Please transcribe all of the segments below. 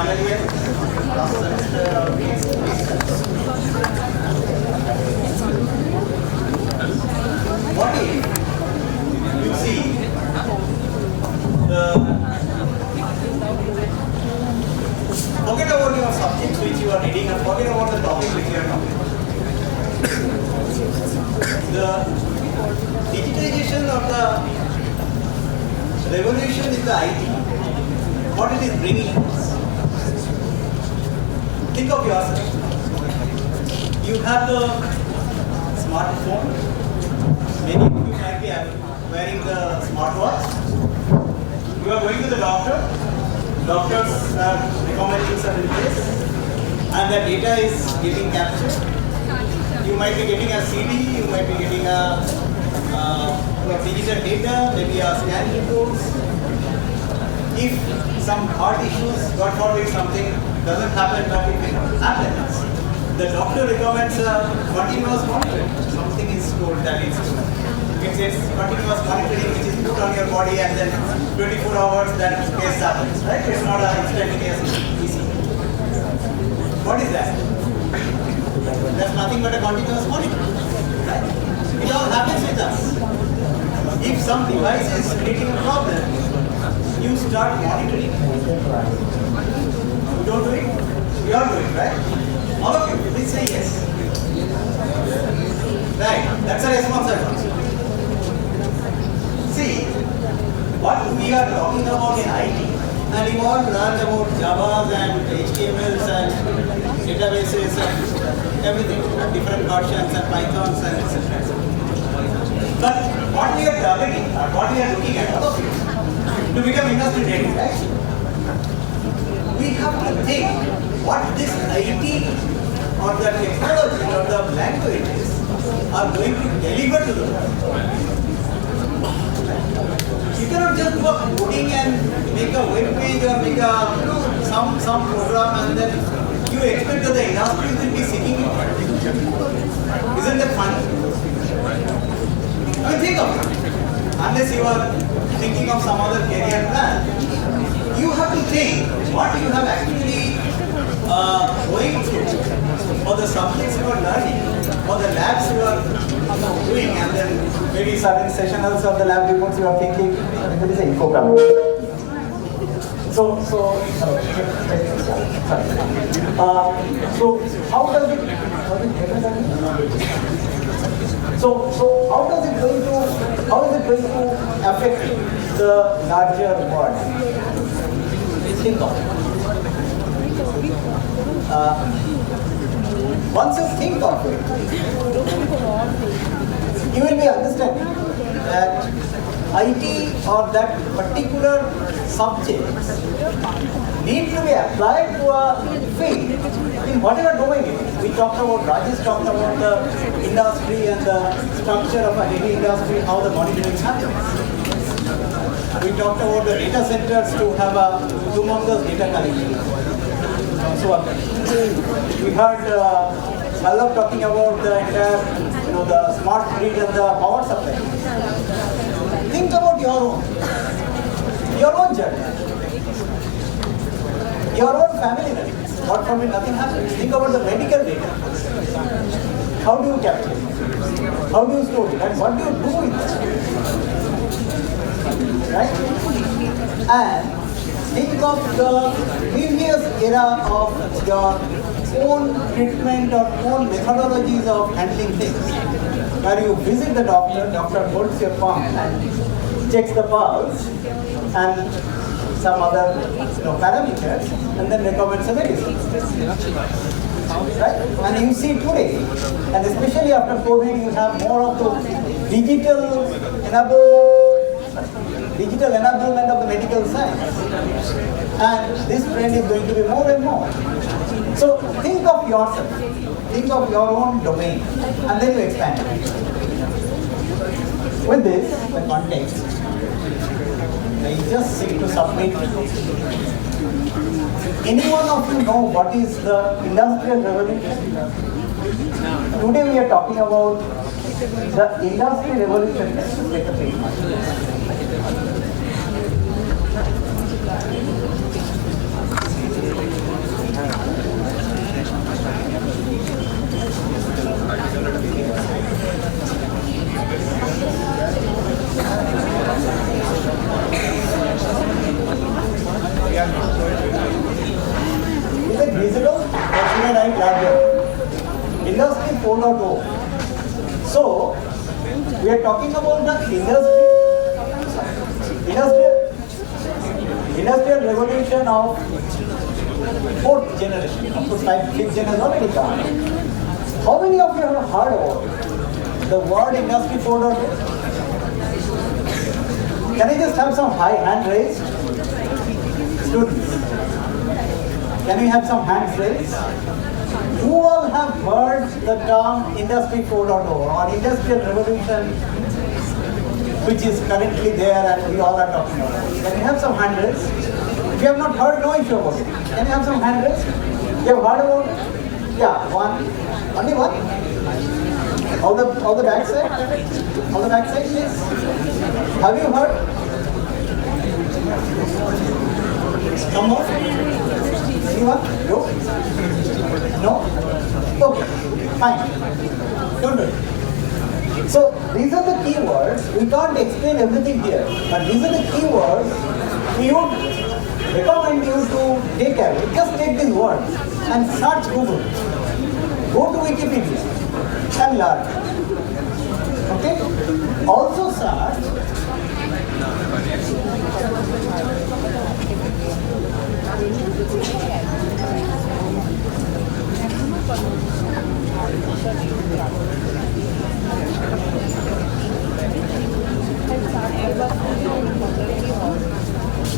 final year, last semester, what if you see forget about your subjects which you are reading and forget about the topic which you are talking. The digitalization of the revolution in the IT, what it is bringing us. Think of yourself. You have the smartphone. Many of you might be wearing the smartwatch. You are going to the doctor. Doctors are recommending certain tests, and the data is getting captured. You might be getting a CD, you might be getting a digital data, maybe a scan reports. If some heart issues, God forbid something doesn't happen, but if it happens, the doctor recommends a continuous monitoring. Something is told that it's continuous monitoring which is put on your body, and then 24 hours that case happens, right? It's not an instantaneous ECG. What is that? That's nothing but a continuous monitoring, right? It all happens with us. If some device is creating a problem, you start monitoring. You don't do it? You are doing, right? All of you, please say yes. Right, that's a responsible. See, what we are talking about in IT, and you all learned about Javas and HTMLs and databases and everything, different versions and Pythons and etc. But what we are targeting, or what we are looking at, all of you, to become industry ready, right? We have to think what this IT or the technology or the languages are going to deliver to the world. You cannot just do a coding and make a web page or make a some program and then you expect that the industry will be seeking it. Isn't that funny? I mean, think of it. Unless you are thinking of some other career plan, you have to think what you have actually going through, or the subjects you are learning, or the labs you are doing, and then maybe certain sessionals of the lab reports you are thinking, there is an info coming. So how does it how is it going to affect the larger world? Think of it. Once you think of it, you will be understanding that IT or that particular subject need to be applied to a field in whatever domain it is. We talked about, Rajesh talked about the industry and the structure of a heavy industry, how the monitoring happens. We talked about the data centers to have a humongous data collection. So we heard Vallabh talking about the entire, the smart grid and the power supply. Think about your own journey, your own family life. God forbid nothing happens. Think about the medical data. How do you capture it? How do you store it? And what do you do with it? Right? And think of the previous era of your own treatment or own methodologies of handling things. Where you visit the doctor holds your palm and checks the pulse and some other parameters, and then recommends a medicine. Right? And you see today, and especially after COVID, you have more of the digital enablement of the medical science. And this trend is going to be more and more. So think of yourself, think of your own domain, and then you expand it. With this, the context, I just seek to submit. Any one of you know what is the Industrial Revolution? Today we are talking about the Industrial Revolution. Let's just take a page. it visible or should I write larger? Industry 4.0. So, we are talking about the industrial revolution of fourth generation. Of course, fifth gen has already come. How many of you have heard about the word Industry 4.0? Can I just have some high hand raised? Students, can we have some hands raised? Who all have heard the term Industry 4.0 or Industrial Revolution, which is currently there and we all are talking about? Can we have some hand raised? If you have not heard, no issue about it. Can you have some hand raised? You have heard about it? Yeah, one. Only one? All the back side? All the back side, please. Have you heard? Some more? Anyone? No? No? Okay, fine. Don't do it. So these are the keywords. We can't explain everything here, but these are the keywords we would recommend you to take care of. Just take these words and search Google. Go to Wikipedia and learn. Okay? Also search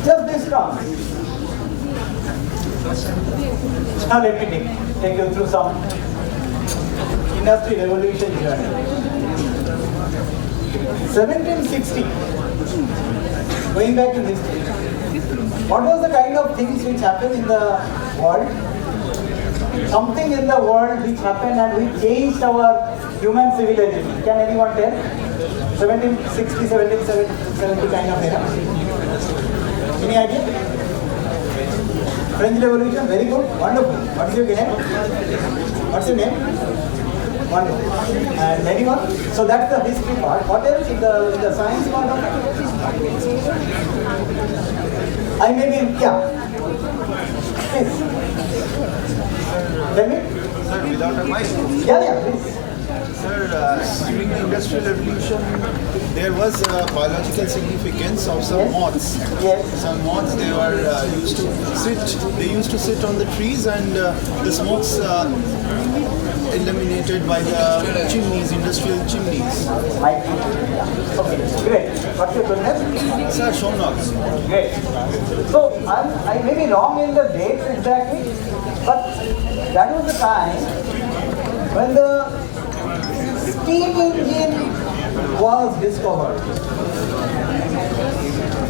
just this term. Now let me take you through some industry revolution journey. 1760, going back in history, what was the kind of things which happened in the world? Something in the world which happened and we changed our human civilization. Can anyone tell? 1760, 1770 kind of era. Any idea? French Revolution, very good, wonderful. What's your name? What's your name? Wonderful. And anyone? So that's the history part. What else in the science part of it? I may be, yeah. Please. Tell me. Sir, without a mic? Yeah, please. Sir, during the Industrial Revolution, there was a biological significance of some moths. Yes. Some moths, they were used to sit on the trees, and the smokes eliminated by the chimneys, industrial chimneys. Okay, great. What's your good name? Sir, Shomnath. Great. So, I may be wrong in the dates exactly, but that was the time when the steam engine was discovered.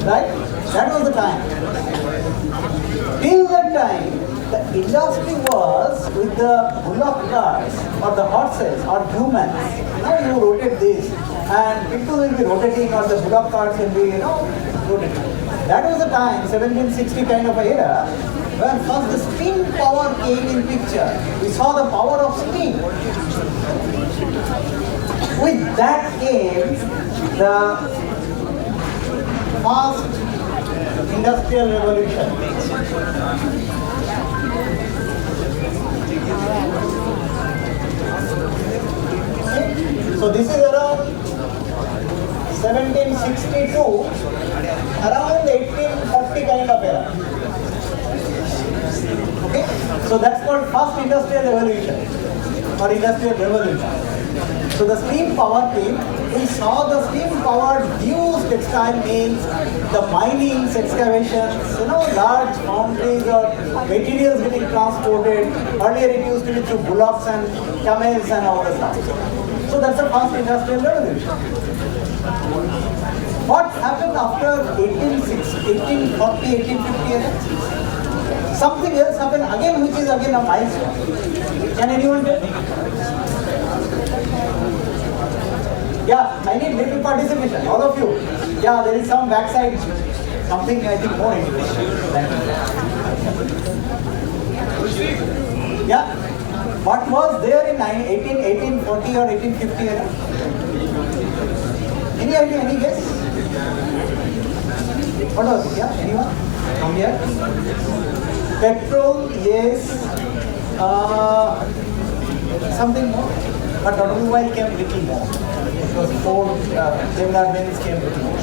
Right? That was the time. Till that time, the industry was with the bullock carts or the horses or humans. Now you rotate this and people will be rotating or the bullock carts will be, rotating. That was the time, 1760 kind of a era, when first the steam power came in picture. We saw the power of steam. With that came the first industrial revolution. So this is around 1762, around 1840 kind of era. Okay, so that's called first industrial revolution or industrial revolution. So the steam power came. We saw the steam powered huge textile mills, the minings, excavations, large foundries or materials getting transported. Earlier it used to be through bullocks and camels and all the stuff. So that's the first industrial revolution. What happened after 1840, 1850 era? Something else happened again, which is again a milestone. Can anyone tell me? Yeah, I need little participation, all of you. Yeah, there is some backside, something I think more interesting. Yeah, what was there in 1840 or 1850 era? Any idea, any guess? What was it? Yeah, anyone? From here? Petrol, yes. Something more. But automobile came little more. It was Ford, Daimler Benz came little more.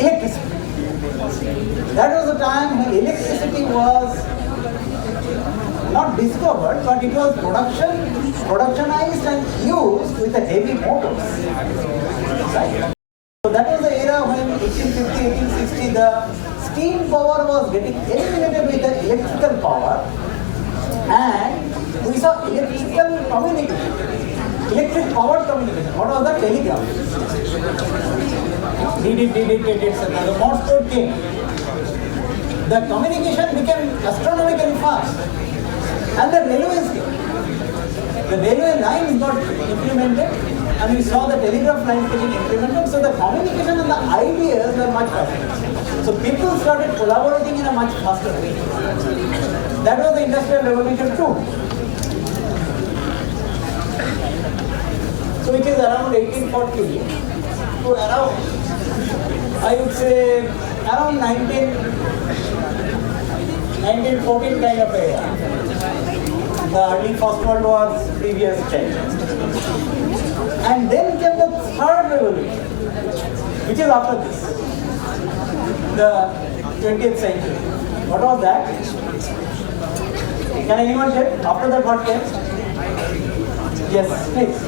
Electricity. That was the time when electricity was not discovered, but it was productionized and used with the heavy motors. Right. So that was the era when 1850, 1860, the steam power was getting eliminated with the electrical power, and we saw electrical communication, electric powered communication. What was the telegraph? Did it, etc. The Morse code came. The communication became astronomically fast, and the railways came. The railway lines got implemented, and we saw the telegraph lines getting implemented. So the communication and the ideas were much faster. So people started collaborating in a much faster way. That was the Industrial Revolution too. So which is around 1840 to around, I would say, around 1914 kind of era. The early First World War's previous stage. And then came the third revolution, which is after this, the 20th century. What was that? Can anyone tell? After that, what came? Yes, please.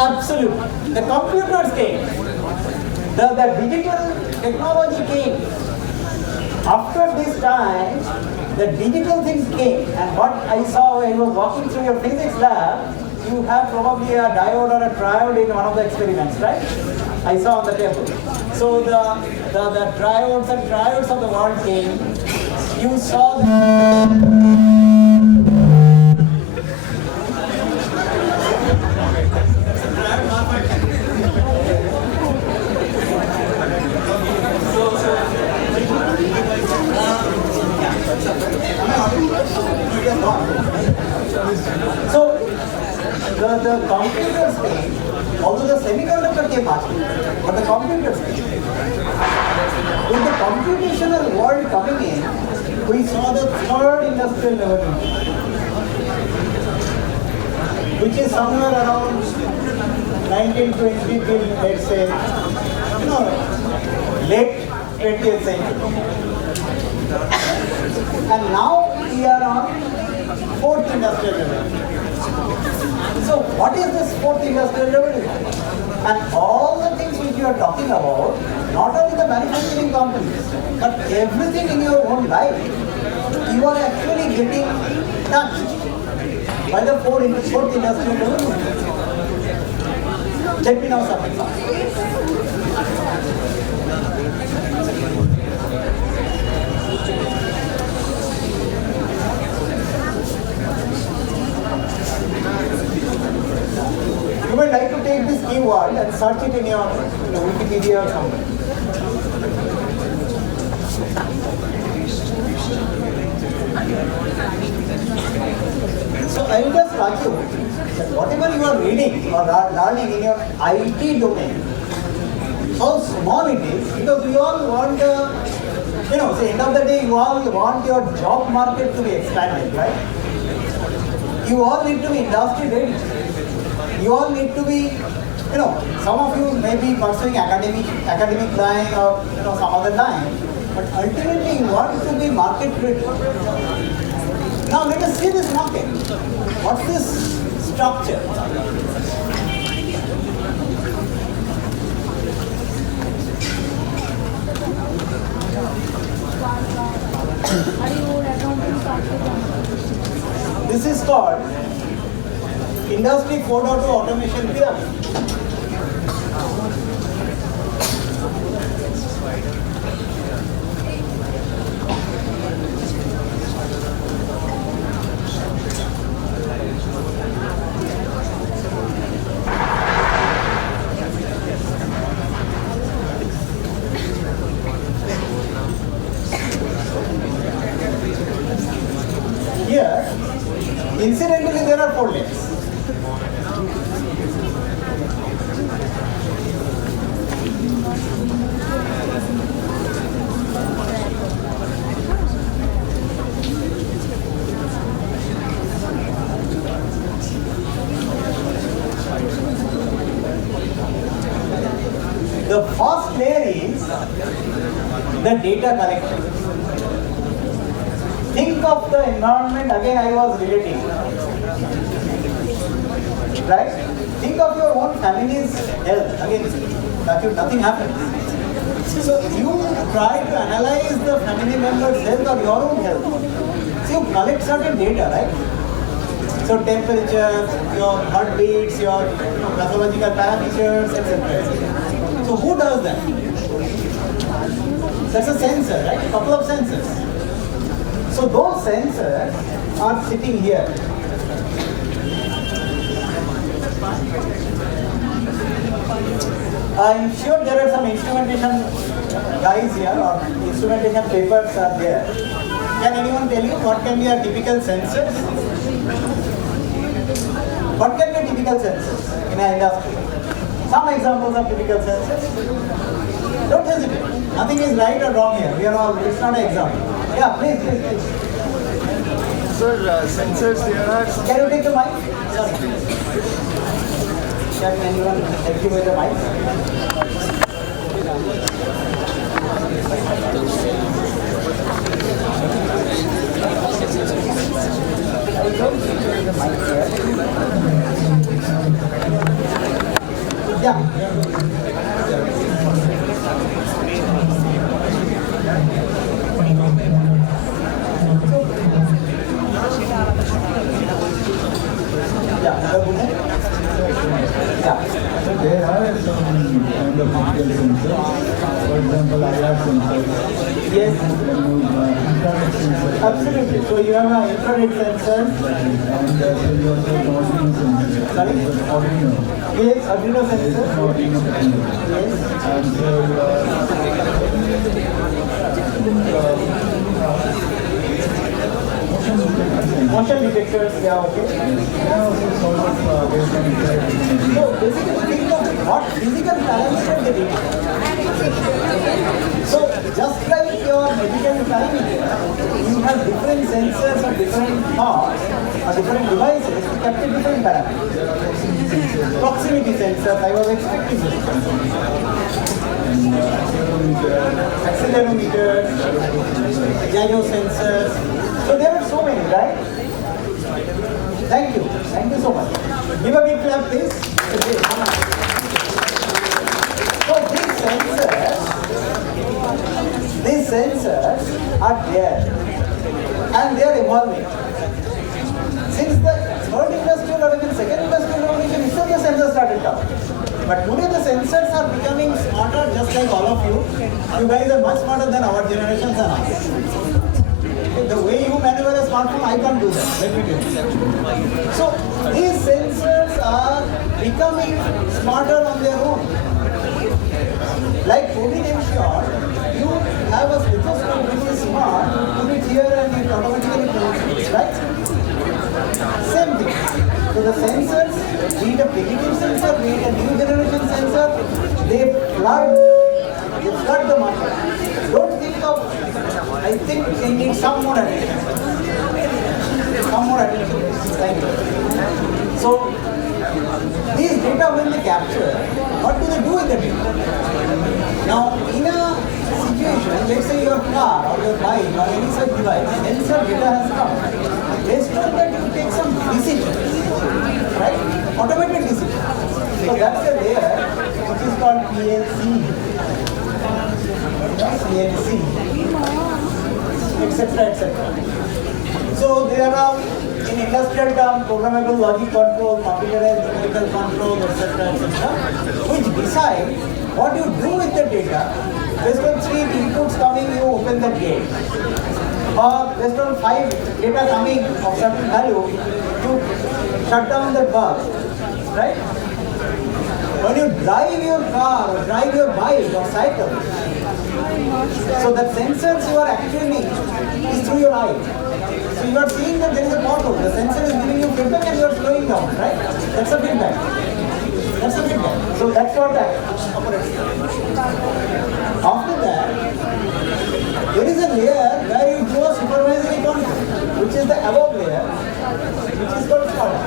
Absolutely. The computers came. The digital technology came. After this time, the digital things came, and what I saw when I was walking through your physics lab, you have probably a diode or a triode in one of the experiments, right? I saw on the table. So the triodes and triodes of the world came. You saw So the computers came, although the semiconductor came after, but the computers came. With the computational world coming in, we saw the third industrial revolution, which is somewhere around 1920 till, let's say, late 20th century. And now we are on fourth industrial revolution. So what is this fourth industrial revolution? And all the things which you are talking about, not only the manufacturing companies, but everything in your own life, you are actually getting touched by the fourth industrial revolution. Let me know something. You would like to take this keyword and search it in your Wikipedia or somewhere. So I will just ask you that whatever you are reading or learning in your IT domain, how small it is, because we all want, say end of the day, you all want your job market to be expanded, right? You all need to be industry ready. You all need to be, some of you may be pursuing academic line or some other line, but ultimately you want to be market ready. Now let us see this market. What's this structure? This is called Industry 4.0 Automation Pyramid. Here, incidentally, there are 4 layers. the data collection. Think of the environment, again I was relating. Right? Think of your own family's health. Again, nothing happens. So you try to analyze the family member's health or your own health. So you collect certain data, right? So temperature, your heartbeats, your pathological parameters, etc. So who does that? That's a sensor, right? A couple of sensors. So those sensors are sitting here. I'm sure there are some instrumentation guys here or instrumentation papers are there. Can anyone tell you what can be a typical sensors? What can be typical sensors in an industry? Some examples of typical sensors. Don't hesitate. Nothing is right or wrong here. We are all, it's not an example. Yeah, please. Sir, sensors there are some. Can you take the mic? Sorry. Can anyone help you with the mic? There are some kind of optical sensors. For example, IR sensors. Yes. Infrared sensors. Absolutely. So you have an infrared sensor. And you also have Arduino sensor. Sorry? Arduino. Yes, Arduino sensor. Arduino technology. Yes. And Motion detectors, yeah, okay. they are also sort of based on infrared technology. So basically think of what physical parameters they need. So just like your medical parameter, you have different sensors or different parts or different devices to capture different parameters. Proximity sensors, I was expecting this. Accelerometers, gyro sensors. So there are so many, right? Thank you so much. Give a big clap, please. So these sensors are there and they are evolving. Since the third industrial or even second industrial revolution, itself the sensors started coming. But today the sensors are becoming smarter just like all of you. You guys are much smarter than our generations and us. The way you maneuver a smartphone, I can't do that. Let me tell you. So these sensors are becoming smarter on their own. Like moving in short, you have a stethoscope which is smart, put it here and it automatically tells you, right? Same thing. So the sensors, be it a primitive sensor, be it a new generation sensor, they flood the market. Don't think of, I think they need some more attention. Thank you. So these data when they capture, what do they do with the data? Now in a situation, let's say your car or your bike or any such device, sensor data has come. Based on that you take some decisions, right? Automated decisions. So that's a layer which is called PLC, etc. So there are in industrial terms programmable logic control, computerized numerical control, etc. which decide what you do with the data. Based on 3 inputs coming, you open the gate. Or based on 5 data coming of certain value, you shut down the bulb. Right? When you drive your car or drive your bike or cycle, so the sensors you are actually is through your eye. So you are seeing that there is a pothole. The sensor is giving you feedback and you are slowing down, right? That's a feedback. So that's what that operates. After that, there is a layer where you do a supervisory control, which is the above layer, which is called SCADA.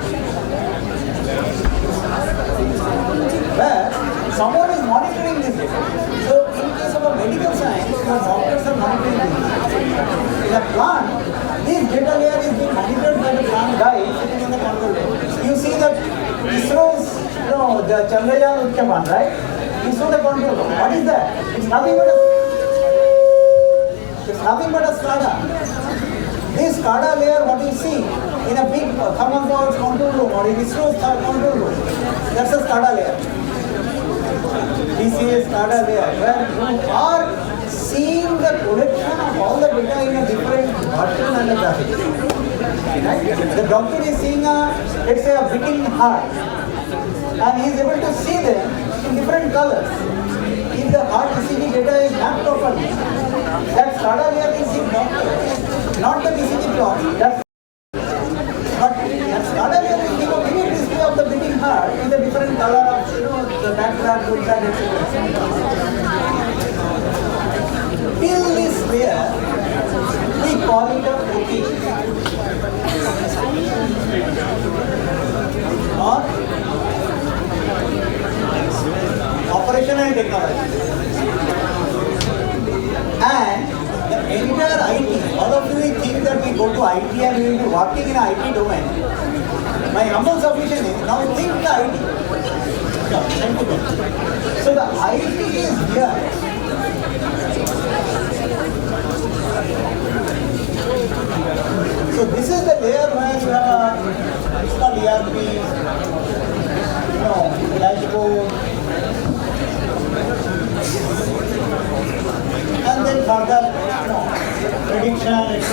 Where someone is monitoring this data. So in case of a medical science, you are one, right? You saw the control room. What is that? It's nothing but a SCADA. This SCADA layer, what you see in a big thermal power control room or in ISRO's control room, that's a SCADA layer. This is SCADA layer where you are seeing the collection of all the data in a different version and a graphic. Right? The doctor is seeing let's say a beating heart, and he is able to see them in different colors. If the heart ECG data is mapped properly, that SCADA layer is in doctor, not the ECG plot. But that SCADA layer will give a vivid display of the beating heart with a different color of the background, etc. Till this layer, we call it a OT. Or operational technology. And the entire IT, all of you think that we go to IT and we will be working in an IT domain. My humble submission is, now think the IT. So the IT is here. So this is the layer where you have it's called ERP, dashboard, and then further, prediction, etc.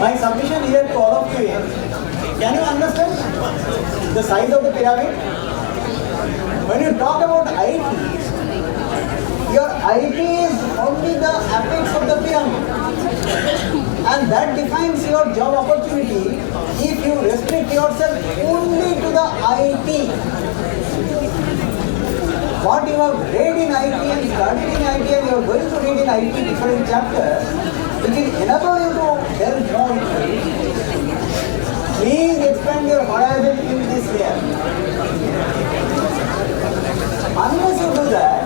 My submission here to all of you is, can you understand the size of the pyramid? When you talk about IT, your IT is only the apex of the pyramid, and that defines your job opportunity if you restrict yourself only to the IT. What you have read in IT and studied in IT and you are going to read in IT different chapters, which will enable you to delve more into it. Please expand your horizon in this layer. Unless you do that,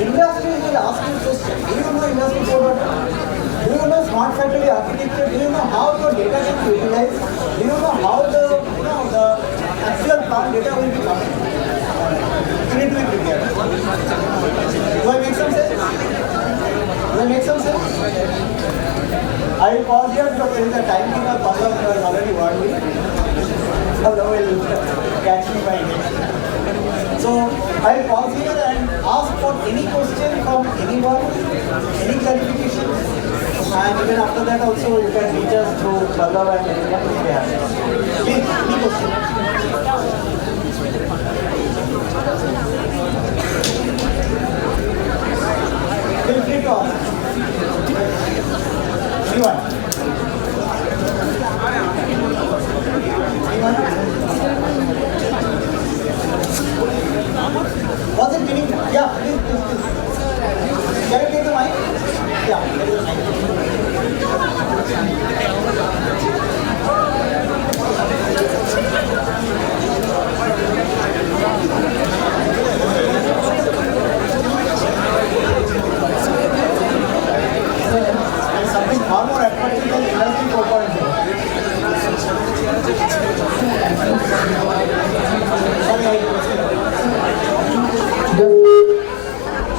industry will ask you questions. Do you know Industry 4.0? Do you know smart factory architecture? Do you know how your data can be utilized? Do you know how the actual plant data will be coming? You need to be prepared. Do I make some sense? I will pause here because there is a time keeper. Pallav has already warned me. Pallav will catch me by next. So I will pause here and ask for any question from anyone, any clarification, and even after that also you can reach us through Pallav and anyone if they have. Please, any question? Feel free to ask. Anyone? Was it meaning? Yeah, please. Can you take the mic? Yeah, there is a mic. There's something far more attractive than Industry 4.0.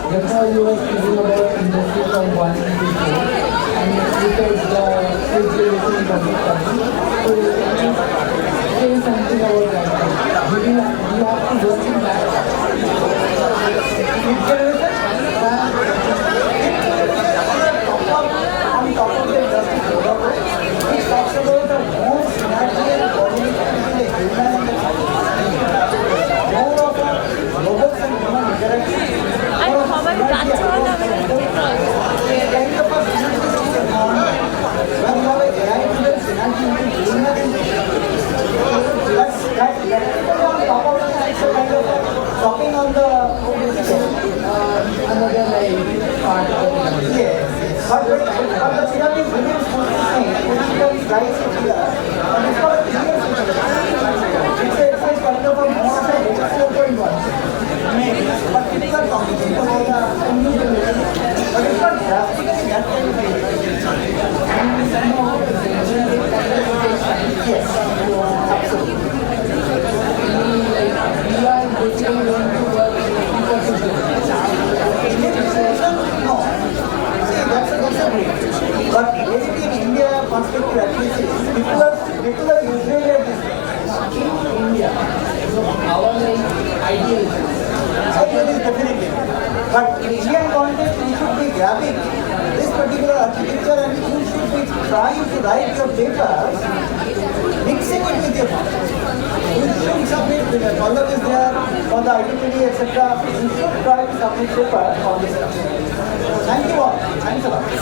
Just now you were speaking about industry from 1 to 4, and you said the kids are looking at the study. So say something about that. Do you have to work in that? On top of the Industry 4.0, which talks about the more synergy and coordination between the human and the more of a robots and human interaction. Talking on the Another like part of the yes, but the pyramid remains consistent. It slides it here, and it's called a pyramid system. It's kind of a more of a 4.1. Maybe, but it's not talking about the individual, but it's not drastically that kind of ideal. Ideal is definitely. But in Indian context, you should be grabbing this particular architecture and you should be trying to write your paper, mixing it with your mouth. You should submit with a color is there on the identity, etc. You should try to submit paper on this stuff. Thank you all. Thanks a lot.